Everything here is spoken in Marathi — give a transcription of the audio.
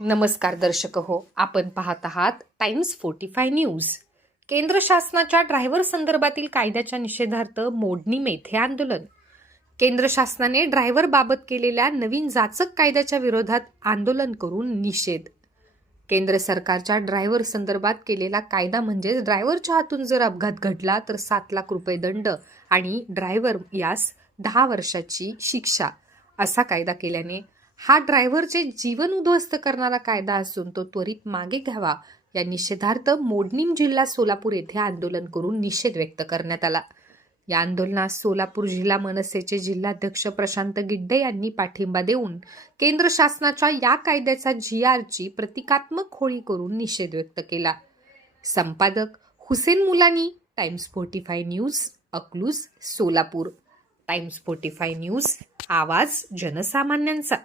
नमस्कार दर्शक हो आपण पाहत आहात टाइम्स फोर्टी फाय न्यूज. केंद्र शासनाच्या ड्रायव्हर संदर्भातील कायद्याच्या निषेधार्थ मोडणी मेथे आंदोलन. केंद्र शासनाने ड्रायव्हर बाबत केलेल्या नवीन जाचक कायद्याच्या विरोधात आंदोलन करून निषेध. केंद्र सरकारच्या ड्रायव्हर संदर्भात केलेला कायदा म्हणजे ड्रायव्हरच्या हातून जर अपघात घडला तर सात लाख रुपये दंड आणि ड्रायव्हर यास दहा वर्षाची शिक्षा असा कायदा केल्याने हा ड्रायव्हरचे जीवन उद्ध्वस्त करणारा कायदा असून तो त्वरित मागे घ्यावा. या निषेधार्थ मोडणीम जिल्हा सोलापूर येथे आंदोलन करून निषेध व्यक्त करण्यात आला. या आंदोलनात सोलापूर जिल्हा मनसेचे जिल्हाध्यक्ष प्रशांत गिड्डे यांनी पाठिंबा देऊन केंद्र शासनाच्या या कायद्याचा जी आरची प्रतिकात्मक होळी करून निषेध व्यक्त केला. संपादक Hussain Mulani Times forty five news Akluj Solapur. Times forty five news आवाज जनसामान्यांचा.